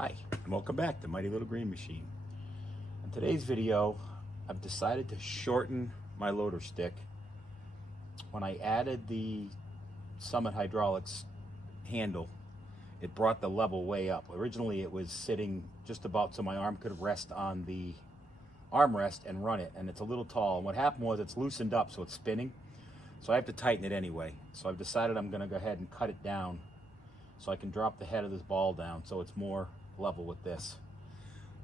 Hi, and welcome back to Mighty Little Green Machine. In today's video, I've decided to shorten my loader stick. When I added the Summit Hydraulics handle, it brought the level way up. Originally it was sitting just about so my arm could rest on the armrest and run it, and it's a little tall. And what happened was it's loosened up, so it's spinning. So I have to tighten it anyway. So I've decided I'm gonna go ahead and cut it down so I can drop the head of this ball down so it's more level with this.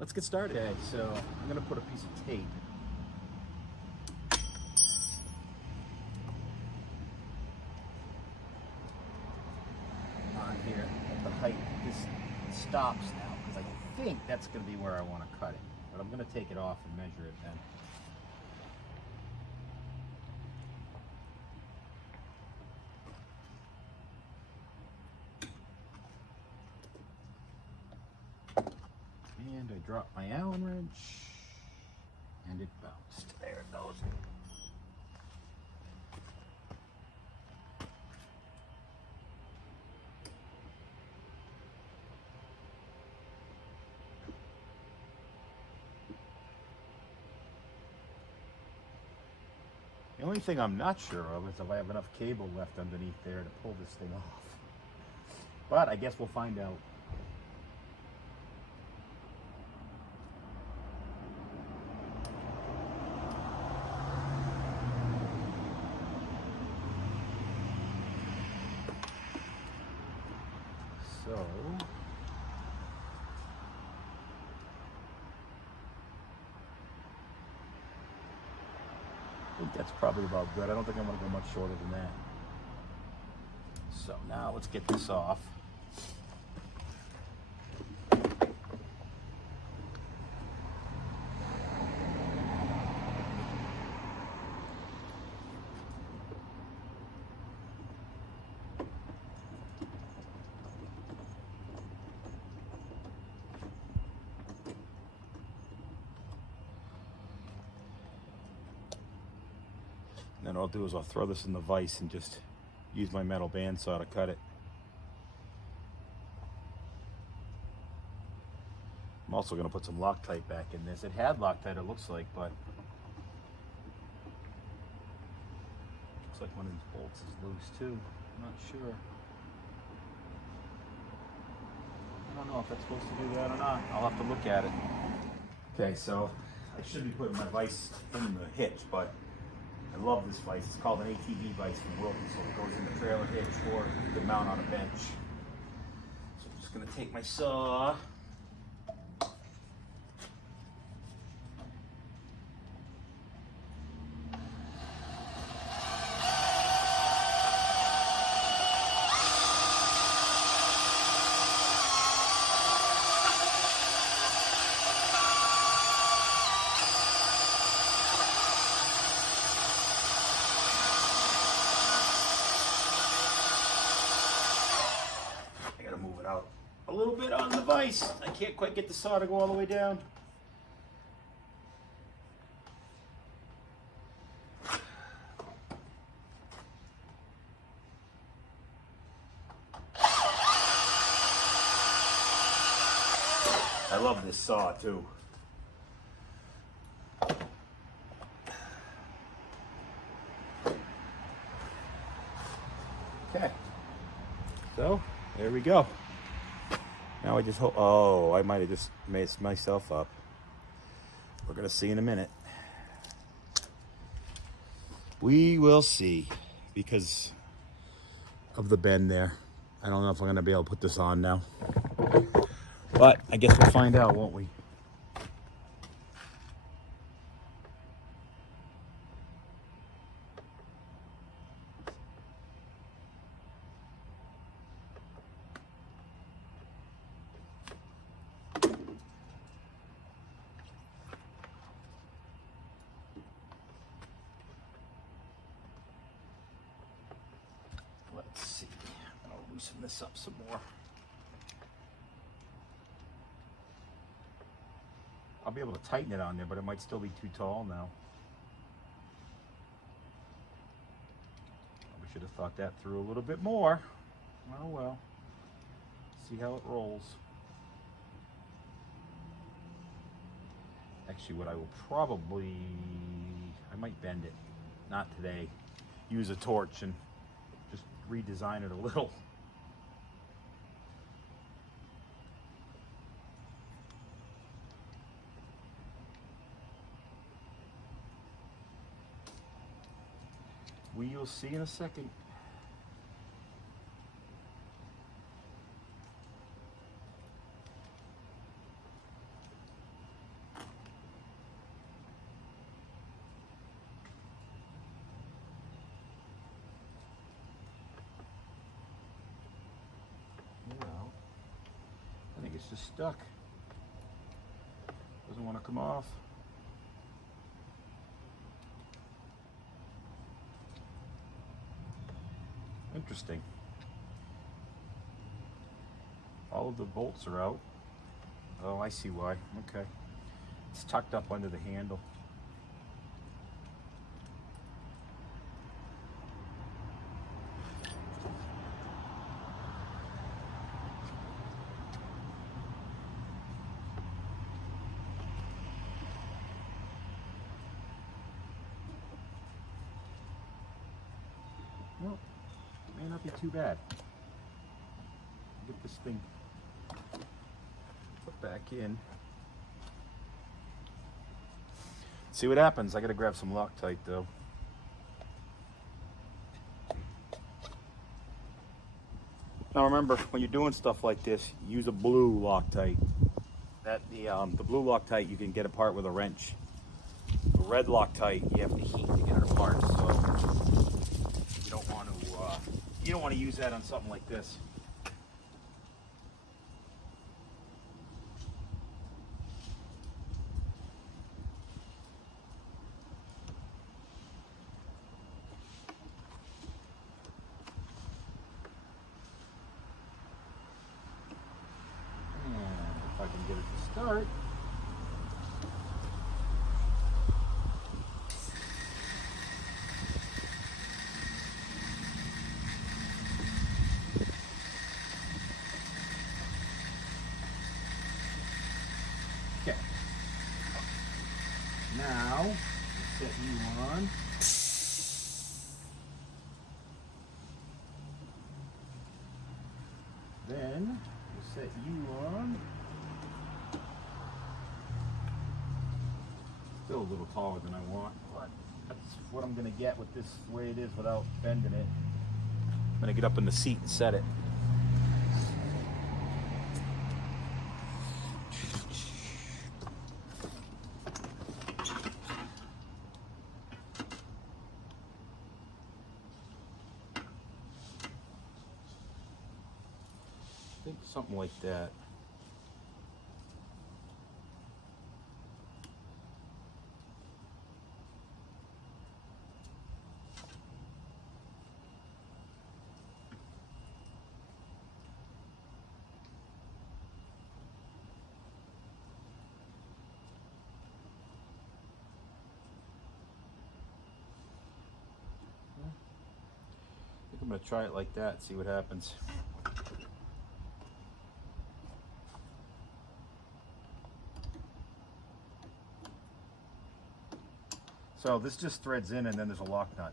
Let's get started. Okay, so I'm gonna put a piece of tape on here at the height. This stops now because I think that's gonna be where I want to cut it. But I'm gonna take it off and measure it then. And I dropped my Allen wrench, and it bounced. There it goes. The only thing I'm not sure of is if I have enough cable left underneath there to pull this thing off. But I guess we'll find out. So, I think that's probably about good. I don't think I'm going to go much shorter than that. So now let's get this off. And then what I'll do is I'll throw this in the vise and just use my metal bandsaw to cut it. I'm also going to put some Loctite back in this. It had Loctite, it looks like, but looks like one of these bolts is loose too. I'm not sure. I don't know if that's supposed to do that or not. I'll have to look at it. Okay, so I should be putting my vise in the hitch, but I love this vise. It's called an ATV vise from Wilton, so it goes in the trailer hitch or you can mount on a bench. So I'm just going to take my saw. Out a little bit on the vise. I can't quite get the saw to go all the way down. I love this saw too. Okay, so there we go. Now I just hope, oh, I might have just messed myself up. We're gonna see in a minute. We will see because of the bend there. I don't know if I'm gonna be able to put this on now, but I guess we'll find out, won't we? Let's see. I'll loosen this up some more. I'll be able to tighten it on there, but it might still be too tall now. We should have thought that through a little bit more. Oh well. See how it rolls. Actually, what I will probably, I might bend it. Not today. Use a torch and just redesign it a little. We'll see in a second. Well, I think it's just stuck. Doesn't want to come off. Interesting. All of the bolts are out. Oh, I see why. Okay. It's tucked up under the handle. Well, may not be too bad. Get this thing put back in. See what happens. I gotta grab some Loctite though. Now remember, when you're doing stuff like this, use a blue Loctite. The blue Loctite you can get apart with a wrench. The red Loctite you have to heat to get it apart. So you don't want to use that on something like this. And if I can get it to start. Okay. Now, set you on. Then, we'll set you on. Still a little taller than I want, but that's what I'm going to get with this the way it is without bending it. I'm going to get up in the seat and set it. I think something like that. I think I'm going to try it like that, see what happens. So this just threads in and then there's a lock nut.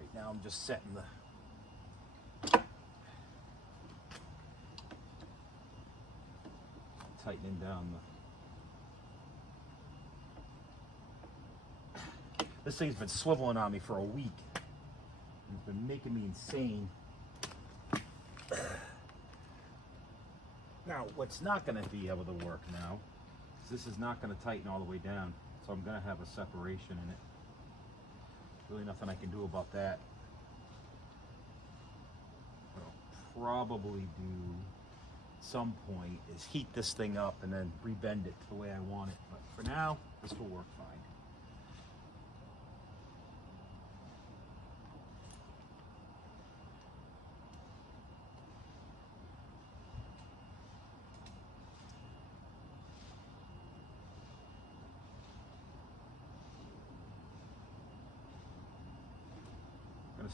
Right now I'm just setting tightening down This thing's been swiveling on me for a week. It's been making me insane. Now, what's not going to be able to work now is this is not going to tighten all the way down. So I'm going to have a separation in it. Really nothing I can do about that. What I'll probably do at some point is heat this thing up and then rebend it the way I want it. But for now, this will work fine.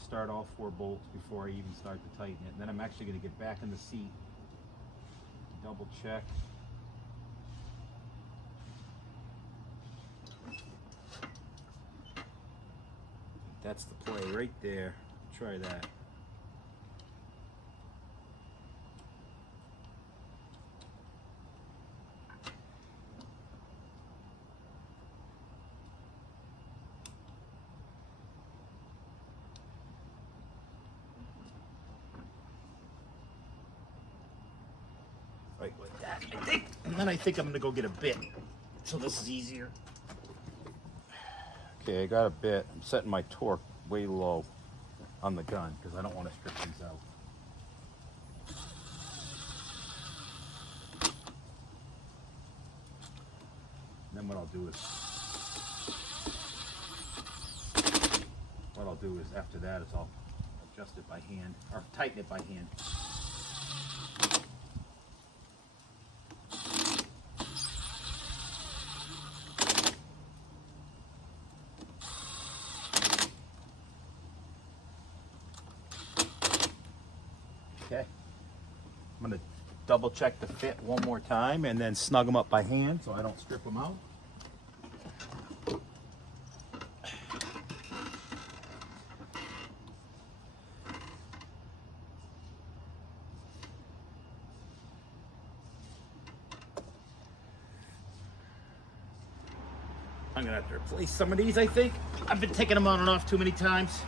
Start all 4 bolts before I even start to tighten it. And then I'm actually going to get back in the seat, double check. That's the play right there. Try that. Right like that, I think. And then I think I'm gonna go get a bit. So this is easier. Okay, I got a bit. I'm setting my torque way low on the gun because I don't want to strip these out. And then what I'll do is after that is I'll adjust it by hand or tighten it by hand. Okay, I'm going to double check the fit one more time and then snug them up by hand so I don't strip them out. I'm going to have to replace some of these, I think. I've been taking them on and off too many times.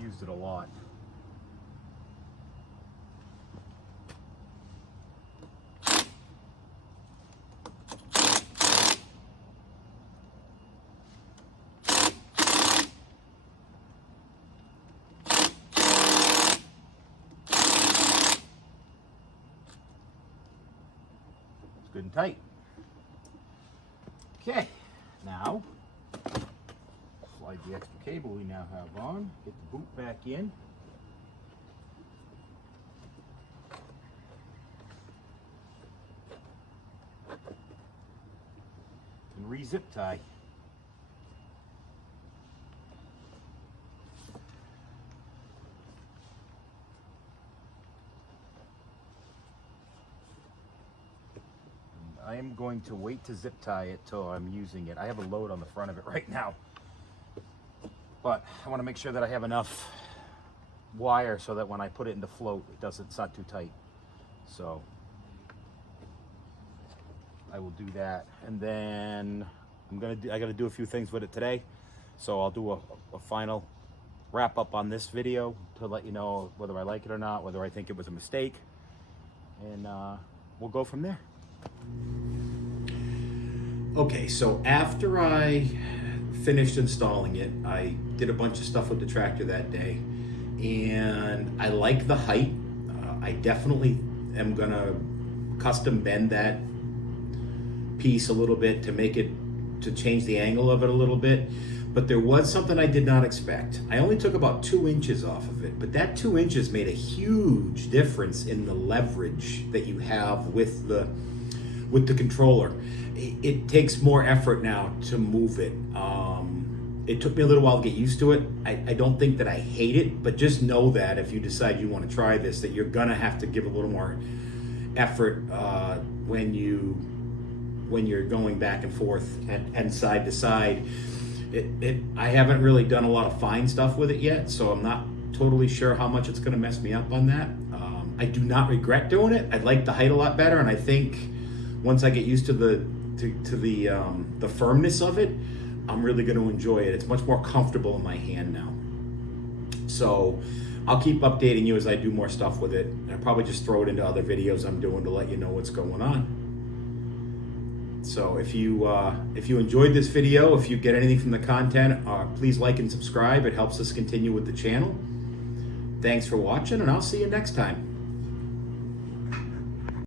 Used it a lot. It's good and tight. Okay, now slide the extra cable we now have on, get the boot back in. And re-zip tie. I am going to wait to zip tie it till I'm using it. I have a load on the front of it right now, but I want to make sure that I have enough wire so that when I put it into float, it's not too tight. So I will do that, and then I got to do a few things with it today. So I'll do a final wrap up on this video to let you know whether I like it or not, whether I think it was a mistake, and we'll go from there. Okay, so after I finished installing it, I did a bunch of stuff with the tractor that day, and I like the height. I definitely am gonna custom bend that piece a little bit to change the angle of it a little bit. But there was something I did not expect. I only took about 2 inches off of it, but that 2 inches made a huge difference in the leverage that you have with the controller. It takes more effort now to move it. It took me a little while to get used to it. I don't think that I hate it, but just know that if you decide you want to try this, that you're gonna have to give a little more effort when you're going back and forth and side to side. I haven't really done a lot of fine stuff with it yet, so I'm not totally sure how much it's gonna mess me up on that. I do not regret doing it. I like the height a lot better, and I think once I get used to the firmness of it, I'm really going to enjoy it. It's much more comfortable in my hand now. So I'll keep updating you as I do more stuff with it. I'll probably just throw it into other videos I'm doing to let you know what's going on. So if you enjoyed this video, if you get anything from the content, please like and subscribe. It helps us continue with the channel. Thanks for watching, and I'll see you next time.